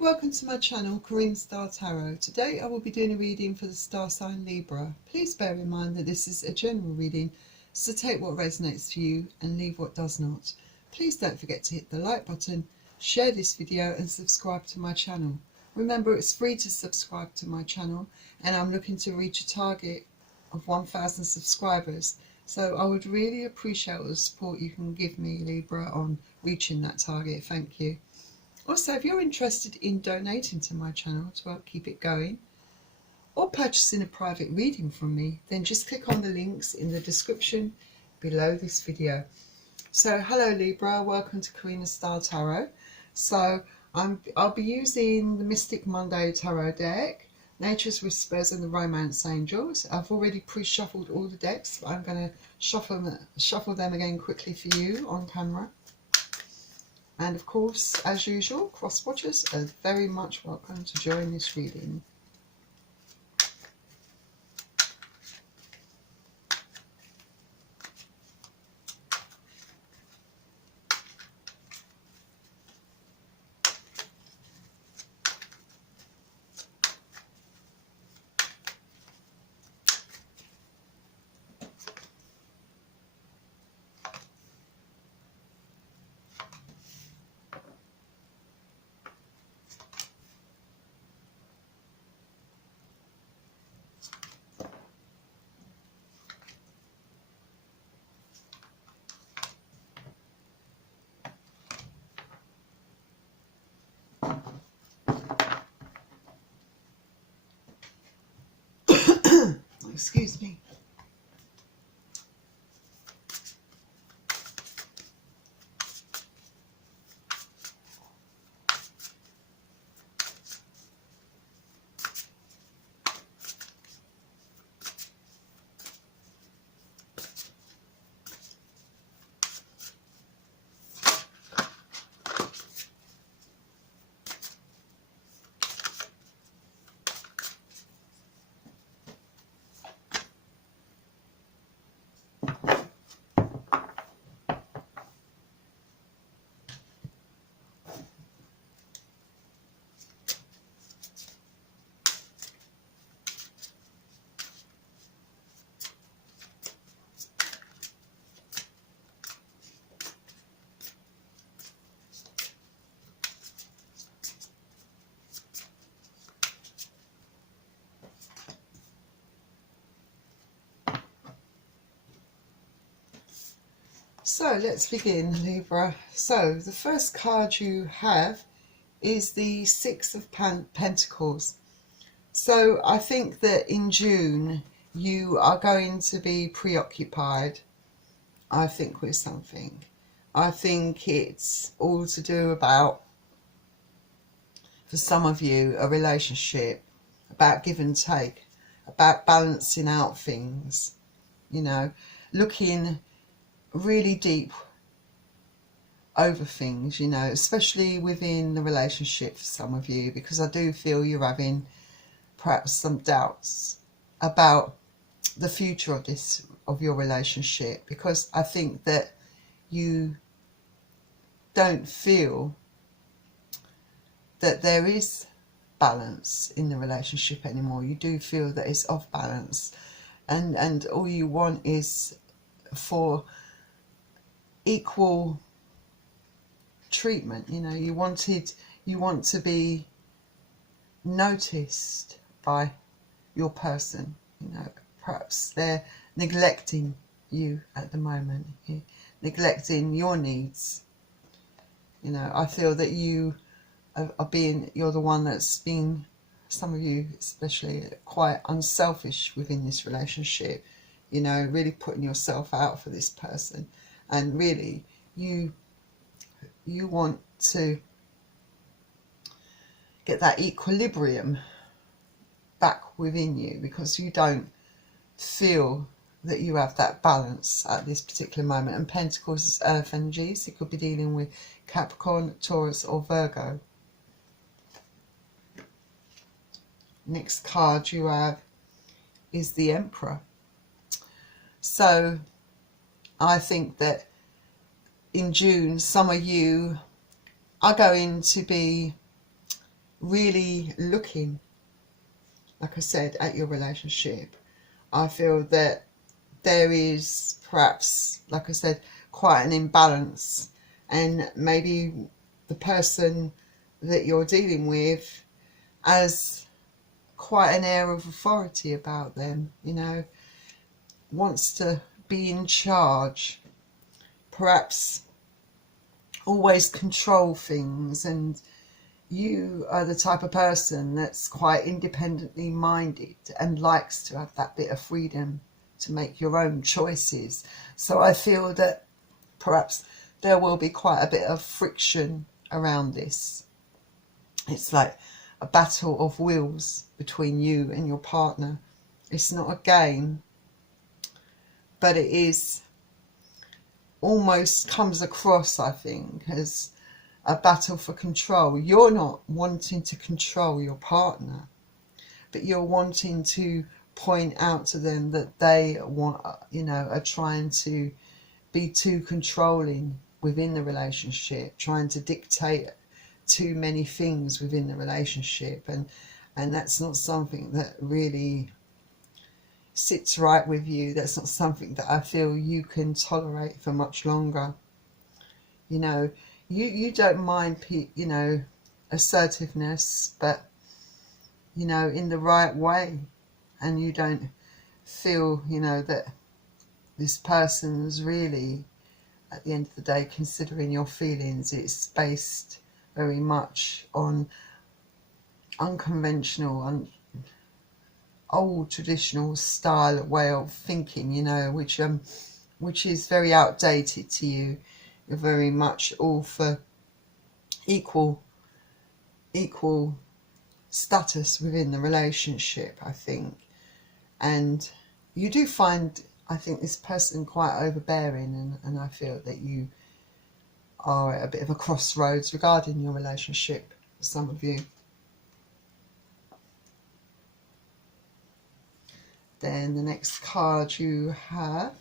big welcome to my channel, Karina Star Tarot. Today I will be doing a reading for the star sign Libra. Please bear in mind that this is a general reading, so take what resonates for you and leave what does not. Please don't forget to hit the like button, share this video and subscribe to my channel. Remember, it's free to subscribe to my channel and I'm looking to reach a target of 1,000 subscribers. So I would really appreciate all the support you can give me, Libra, on reaching that target. Thank you. Also, if you're interested in donating to my channel to help keep it going, or purchasing a private reading from me, then just click on the links in the description below this video. So hello Libra, welcome to Karina Star Tarot. So I'll be using the Mystic Monday Tarot deck, Nature's Whispers and the Romance Angels. I've already pre-shuffled all the decks, but I'm going to shuffle them again quickly for you on camera. And of course, as usual, cross watchers are very much welcome to join this reading. Excuse me. So let's begin, Libra. So the first card you have is the Six of Pentacles. So I think that in June you are going to be preoccupied, I think, with something. I think it's all to do about, for some of you, a relationship, about give and take, about balancing out things, you know, looking really deep over things, you know, especially within the relationship for some of you, because I do feel you're having perhaps some doubts about the future of your relationship, because I think that you don't feel that there is balance in the relationship anymore. You do feel that it's off balance, and all you want is for equal treatment. You know, you want to be noticed by your person. You know, perhaps they're neglecting you at the moment, neglecting your needs. You know, I feel that you're the one that's being, some of you especially, quite unselfish within this relationship. You know, really putting yourself out for this person. And really, you want to get that equilibrium back within you, because you don't feel that you have that balance at this particular moment. And Pentacles is earth energies. You could be dealing with Capricorn, Taurus or Virgo. Next card you have is the Emperor. So I think that in June, some of you are going to be really looking, like I said, at your relationship. I feel that there is perhaps, like I said, quite an imbalance, and maybe the person that you're dealing with has quite an air of authority about them, you know, wants to be in charge, perhaps always control things, and you are the type of person that's quite independently minded and likes to have that bit of freedom to make your own choices. So I feel that perhaps there will be quite a bit of friction around this. It's like a battle of wills between you and your partner. It's not a game, but it is almost comes across, I think, as a battle for control. You're not wanting to control your partner, but you're wanting to point out to them that they want, you know, are trying to be too controlling within the relationship, trying to dictate too many things within the relationship, and that's not something that really sits right with you. That's not something that I feel you can tolerate for much longer. You know, you don't mind, you know, assertiveness, but, you know, in the right way, and you don't feel, you know, that this person's really, at the end of the day, considering your feelings. It's based very much on unconventional, old traditional style way of thinking, you know, which is very outdated to you. You're very much all for equal status within the relationship, I think. And you do find, I think, this person quite overbearing, and I feel that you are at a bit of a crossroads regarding your relationship, for some of you. Then the next card you have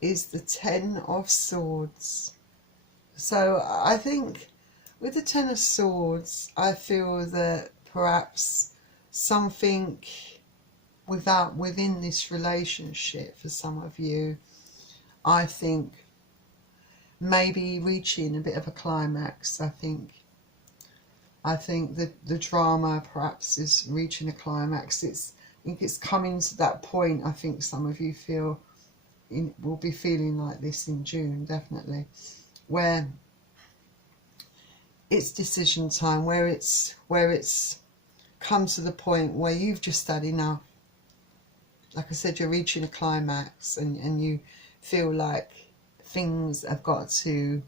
is the Ten of Swords. So I think with the Ten of Swords, I feel that perhaps something within this relationship for some of you, I think, maybe reaching a bit of a climax. I think the drama perhaps is reaching a climax. I think it's coming to that point. I think some of you will be feeling like this in June, definitely, where it's decision time, where it's come to the point where you've just had enough. Like I said, you're reaching a climax, and you feel like things have got to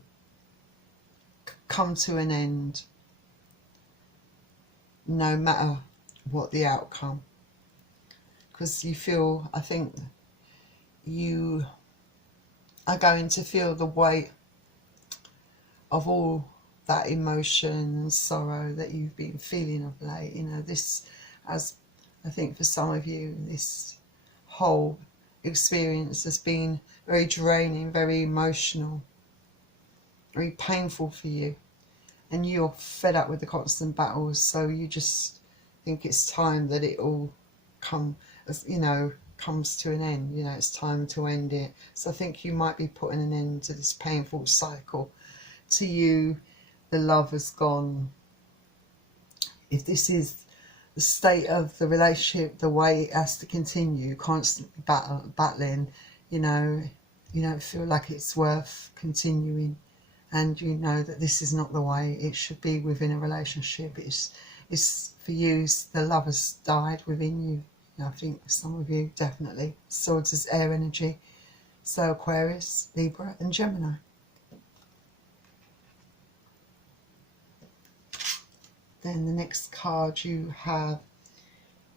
come to an end, no matter what the outcome. Because you feel, I think you are going to feel the weight of all that emotion and sorrow that you've been feeling of late. You know, this, as I think for some of you, this whole experience has been very draining, very emotional, very painful for you, and you're fed up with the constant battles, so you just think it's time that it all comes to an end. You know, it's time to end it. So I think you might be putting an end to this painful cycle. To you, the love has gone. If this is the state of the relationship, the way it has to continue, constantly battling, you know, you don't feel like it's worth continuing, and you know that this is not the way it should be within a relationship. It's for you, the love has died within you. I think some of you, definitely. Swords is air energy. So Aquarius, Libra and Gemini. Then the next card you have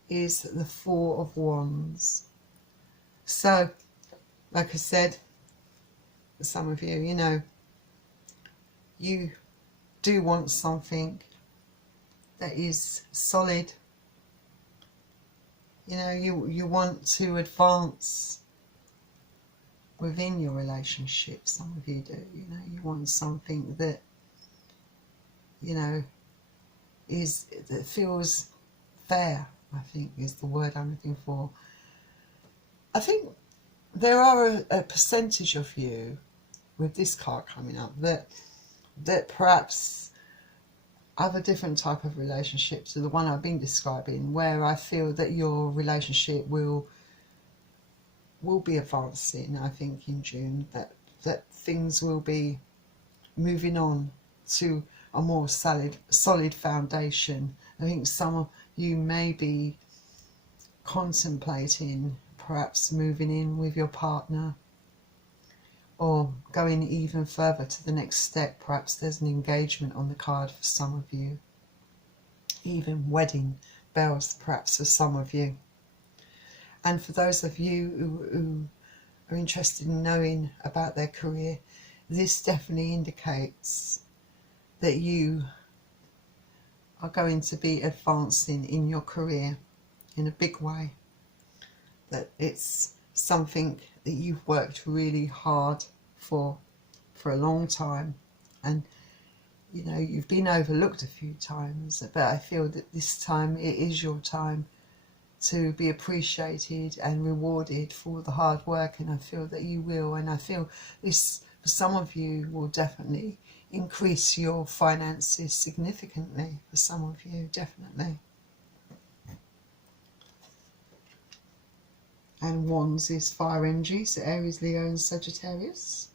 is the Four of Wands. So, like I said, for some of you, you know, you do want something that is solid. You know, you want to advance within your relationship. Some of you do, you know, you want something that, you know, that feels fair, I think is the word I'm looking for. I think there are a percentage of you with this card coming up that perhaps have a different type of relationship to the one I've been describing, where I feel that your relationship will be advancing, I think, in June, that things will be moving on to a more solid foundation. I think some of you may be contemplating perhaps moving in with your partner, or going even further to the next step. Perhaps there's an engagement on the card for some of you, even wedding bells perhaps for some of you. And for those of you who are interested in knowing about their career, this definitely indicates that you are going to be advancing in your career in a big way, that it's something that you've worked really hard for a long time, and you know you've been overlooked a few times, but I feel that this time it is your time to be appreciated and rewarded for the hard work, and I feel that you will. And I feel this for some of you will definitely increase your finances significantly. For some of you, definitely. And Wands is fire energy, so Aries, Leo and Sagittarius.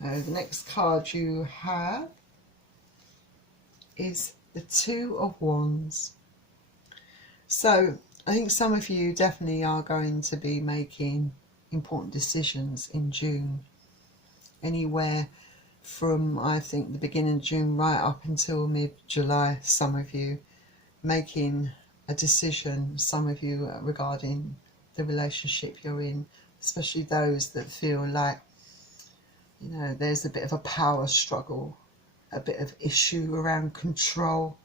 The next card you have is the Two of Wands. So I think some of you definitely are going to be making important decisions in June. Anywhere from, I think, the beginning of June right up until mid-July, some of you making a decision, some of you regarding the relationship you're in, especially those that feel like, you know, there's a bit of a power struggle, a bit of issue around control.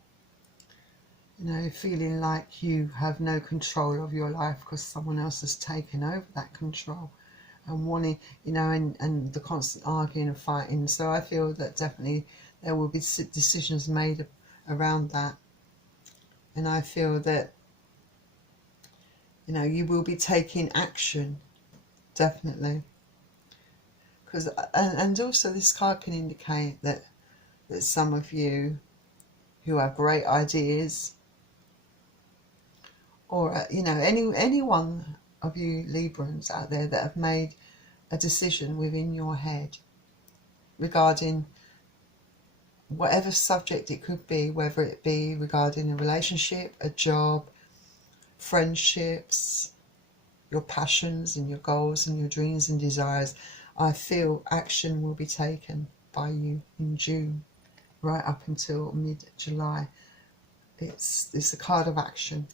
You know, feeling like you have no control of your life because someone else has taken over that control, and wanting, you know, and the constant arguing and fighting. So I feel that definitely there will be decisions made around that. And I feel that, you know, you will be taking action, definitely. Because, and also this card can indicate that some of you who have great ideas, or you know, any one of you Librans out there that have made a decision within your head regarding whatever subject it could be, whether it be regarding a relationship, a job, friendships, your passions and your goals and your dreams and desires. I feel action will be taken by you in June, right up until mid-July. It's a card of action.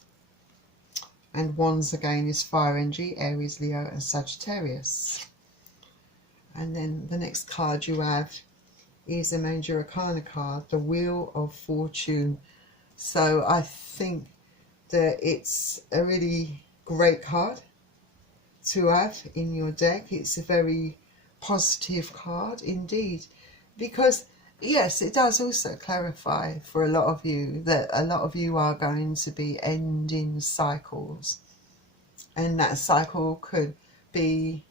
And Wands again is fire energy, Aries, Leo and Sagittarius. And then the next card you have is a Major Arcana card, the Wheel of Fortune. So I think that it's a really great card to have in your deck. It's a very positive card indeed, because yes, it does also clarify for a lot of you that a lot of you are going to be ending cycles, and that cycle could be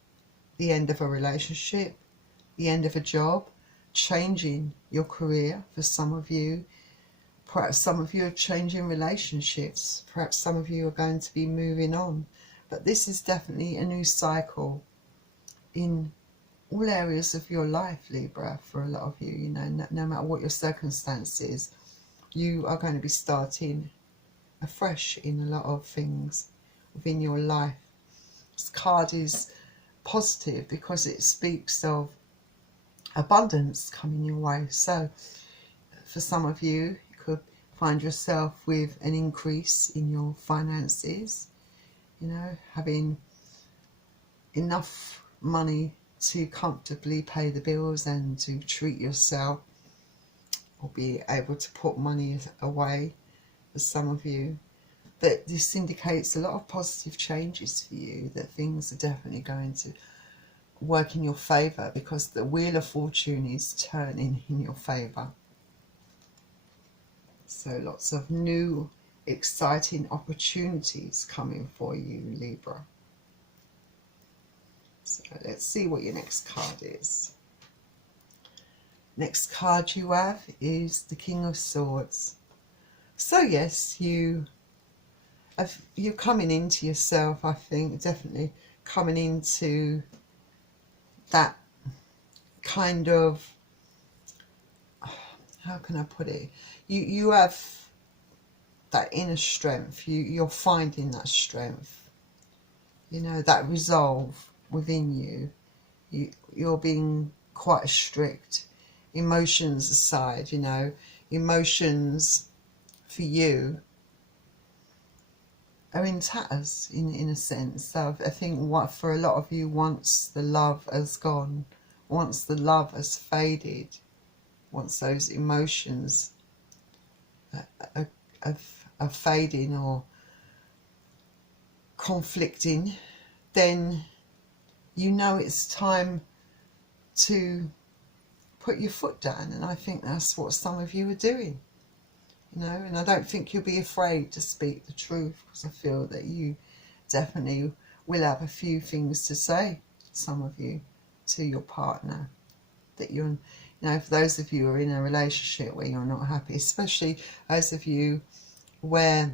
the end of a relationship, the end of a job, changing your career for some of you. Perhaps some of you are changing relationships, perhaps some of you are going to be moving on, but this is definitely a new cycle in all areas of your life, Libra. For a lot of you, you know, no matter what your circumstances, you are going to be starting afresh in a lot of things within your life. This card is positive because it speaks of abundance coming your way. So for some of you, you could find yourself with an increase in your finances, you know, having enough money to comfortably pay the bills and to treat yourself, or be able to put money away for some of you. But this indicates a lot of positive changes for you, that things are definitely going to work in your favour, because the Wheel of Fortune is turning in your favour. So lots of new, exciting opportunities coming for you, Libra. So let's see what your next card is. Next card you have is the King of Swords. So yes, you're coming into yourself, I think, definitely coming into that kind of, how can I put it? You have that inner strength. You're finding that strength. You know, that resolve within you. You're being quite strict. Emotions aside, you know, emotions for you are in tatters in a sense. So I think what for a lot of you, once the love has gone, once the love has faded, once those emotions are fading or conflicting, then you know it's time to put your foot down. And I think that's what some of you are doing, you know. And I don't think you'll be afraid to speak the truth, because I feel that you definitely will have a few things to say, some of you, to your partner, that you're, you know, for those of you who are in a relationship where you're not happy, especially those of you where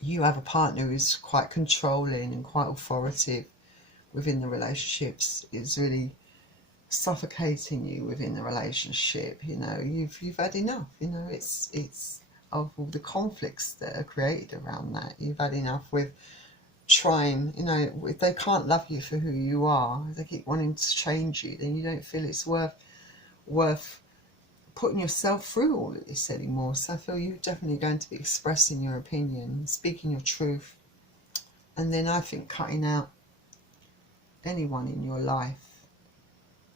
you have a partner who's quite controlling and quite authoritative within the relationships, is really suffocating you within the relationship. You know, you've had enough. You know, it's of all the conflicts that are created around that. You've had enough with trying, you know, if they can't love you for who you are, if they keep wanting to change you, then you don't feel it's worth putting yourself through all of this anymore. So I feel you're definitely going to be expressing your opinion, speaking your truth, and then I think cutting out anyone in your life,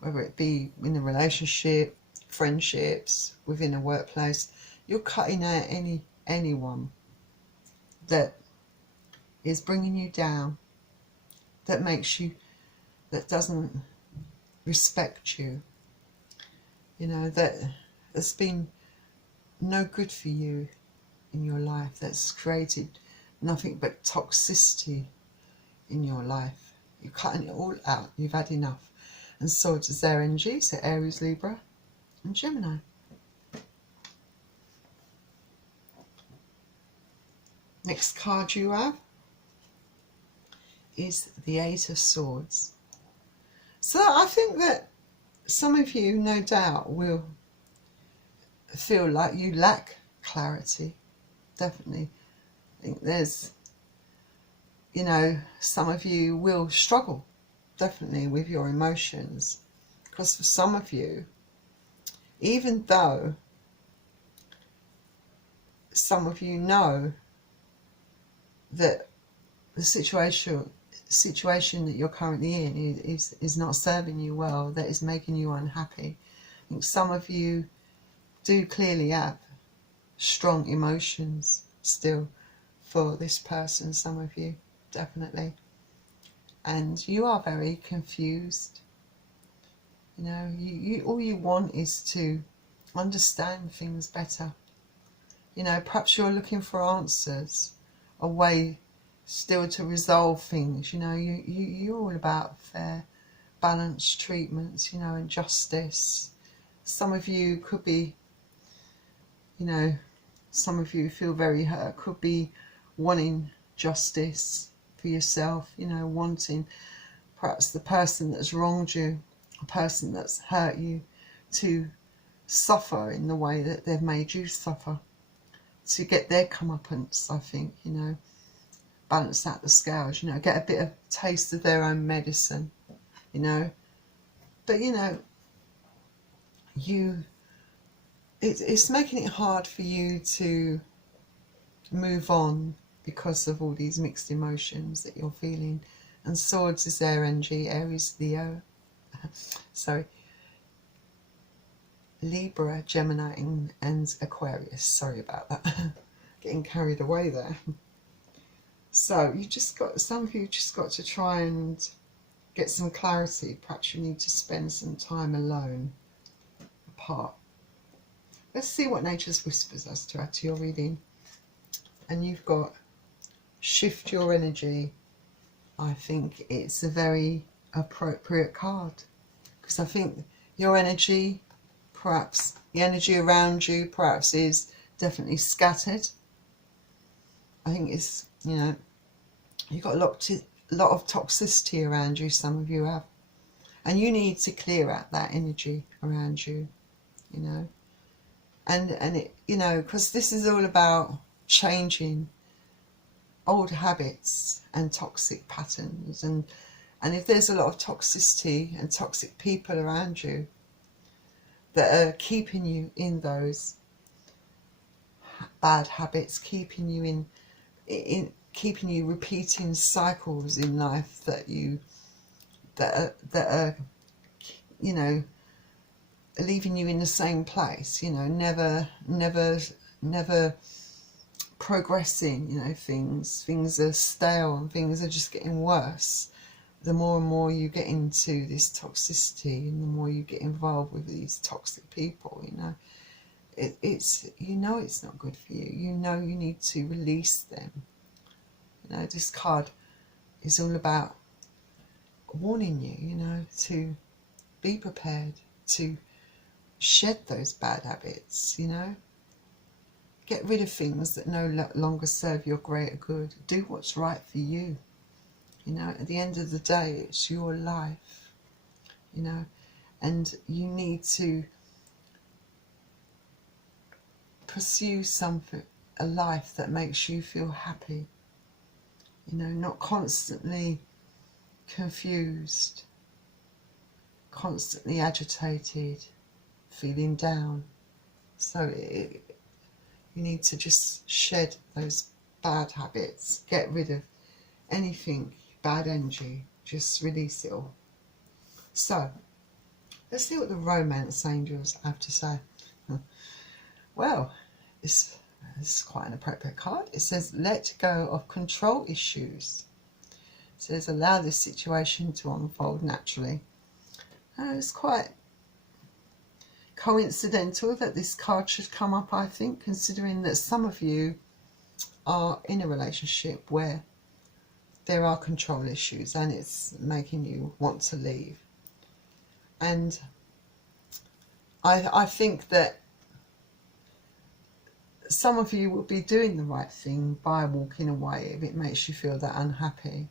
whether it be in a relationship, friendships, within a workplace. You're cutting out anyone that is bringing you down, that makes you, that doesn't respect you, you know, that has been no good for you in your life, that's created nothing but toxicity in your life. You're cutting it all out. You've had enough. And Swords is their energy, so Aries, Libra and Gemini. Next card you have is the Eight of Swords. So I think that some of you, no doubt, will feel like you lack clarity. Definitely. I think there's, you know, some of you will struggle, definitely, with your emotions. Because for some of you, even though some of you know that the situation that you're currently in is not serving you well, that is making you unhappy, I think some of you do clearly have strong emotions still for this person, some of you, definitely. And you are very confused. You know, you all you want is to understand things better. You know, perhaps you're looking for answers, a way still to resolve things. You know, you're all about fair, balanced treatments, you know, and justice. Some of you could be, you know, some of you feel very hurt, could be wanting justice for yourself, you know, wanting perhaps the person that's wronged you, a person that's hurt you, to suffer in the way that they've made you suffer, to get their comeuppance, I think, you know, balance out the scales, you know, get a bit of taste of their own medicine, you know. But, you know, it's making it hard for you to move on because of all these mixed emotions that you're feeling. And Swords is their energy, Aries, Leo, sorry, Libra, Gemini and Aquarius. Sorry about that. Getting carried away there. So you just got, some of you just got to try and get some clarity. Perhaps you need to spend some time alone, apart, Let's see what Nature's Whispers has to add to your reading. And you've got shift your energy. I think it's a very appropriate card, because I think your energy, perhaps the energy around you, perhaps is definitely scattered. I think it's, you know, you've got a lot of toxicity around you, some of you have, and you need to clear out that energy around you, you know, and it, you know, because this is all about changing old habits and toxic patterns, and if there's a lot of toxicity and toxic people around you that are keeping you in those bad habits, keeping you in keeping you repeating cycles in life that are you know, leaving you in the same place, you know, never progressing, you know, things are stale and things are just getting worse. The more and more you get into this toxicity and the more you get involved with these toxic people, you know, it's, you know, it's not good for you. You know, you need to release them. You know, this card is all about warning you, you know, to be prepared to shed those bad habits, you know. Get rid of things that no longer serve your greater good. Do what's right for you. You know, at the end of the day, it's your life, you know, and you need to pursue a life that makes you feel happy, you know, not constantly confused, constantly agitated, feeling down. So you need to just shed those bad habits, get rid of anything, bad energy, just release it all. So let's see what the romance angels have to say. Well, this is quite an appropriate card. It says, let go of control issues. It says, allow this situation to unfold naturally. It's quite coincidental that this card should come up, I think, considering that some of you are in a relationship where there are control issues and it's making you want to leave. And I think that some of you will be doing the right thing by walking away if it makes you feel that unhappy.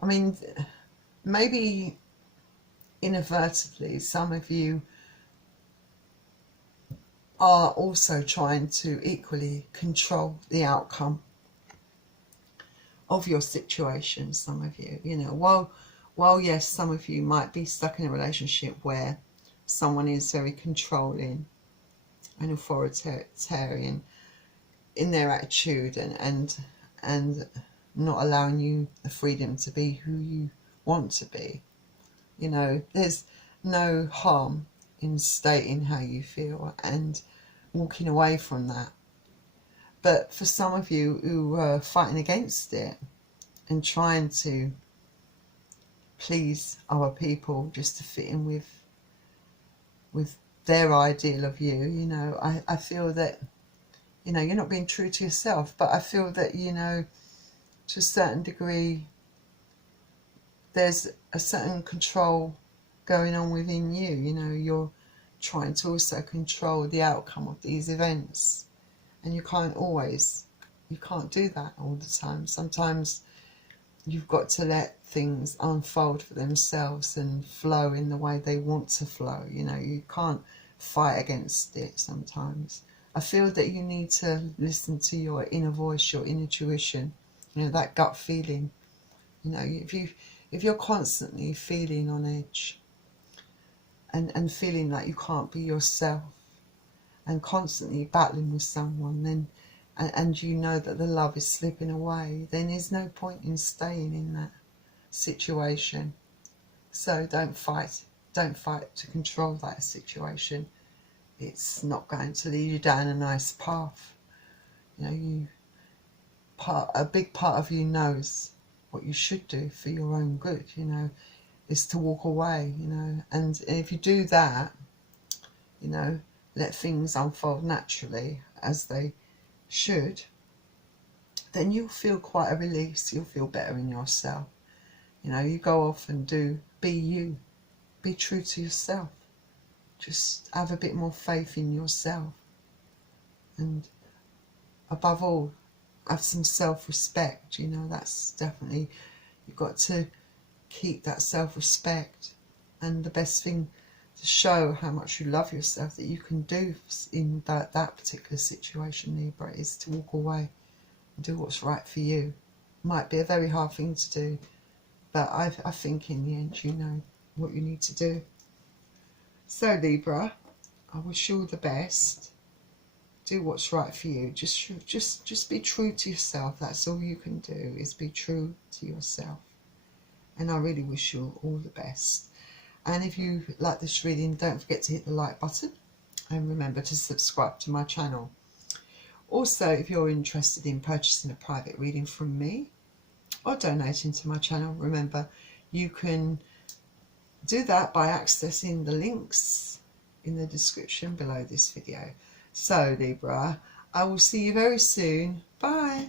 I mean, maybe inadvertently some of you are also trying to equally control the outcome of your situation. Some of you, you know, while yes, some of you might be stuck in a relationship where someone is very controlling and authoritarian in their attitude and not allowing you the freedom to be who you want to be. You know, there's no harm in stating how you feel and walking away from that. But for some of you who are fighting against it and trying to please other people just to fit in with their ideal of you, you know, I feel that, you know, you're not being true to yourself, but I feel that, you know, to a certain degree, there's a certain control going on within you. You know, you're trying to also control the outcome of these events, and you can't do that all the time. Sometimes you've got to let things unfold for themselves and flow in the way they want to flow. You know, you can't fight against it sometimes. I feel that you need to listen to your inner voice, your intuition, you know, that gut feeling. You know, if you're constantly feeling on edge and feeling like you can't be yourself and constantly battling with someone, then and you know that the love is slipping away, then there's no point in staying in that situation. So don't fight to control that situation. It's not going to lead you down a nice path. You know, a big part of you knows what you should do for your own good, you know, is to walk away, you know. And if you do that, you know, let things unfold naturally as they should, then you'll feel quite a release. You'll feel better in yourself. You know, you go off and be you. Be true to yourself. Just have a bit more faith in yourself. And above all, have some self-respect. You know, that's definitely, you've got to keep that self-respect. And the best thing to show how much you love yourself that you can do in that particular situation, Libra, is to walk away and do what's right for you. Might be a very hard thing to do, but I think in the end you know what you need to do. So Libra, I wish you all the best. Do what's right for you. Just be true to yourself. That's all you can do, is be true to yourself. And I really wish you all the best. And if you like this reading, don't forget to hit the like button and remember to subscribe to my channel. Also, if you're interested in purchasing a private reading from me or donating to my channel, remember you can do that by accessing the links in the description below this video. So Libra, I will see you very soon. Bye.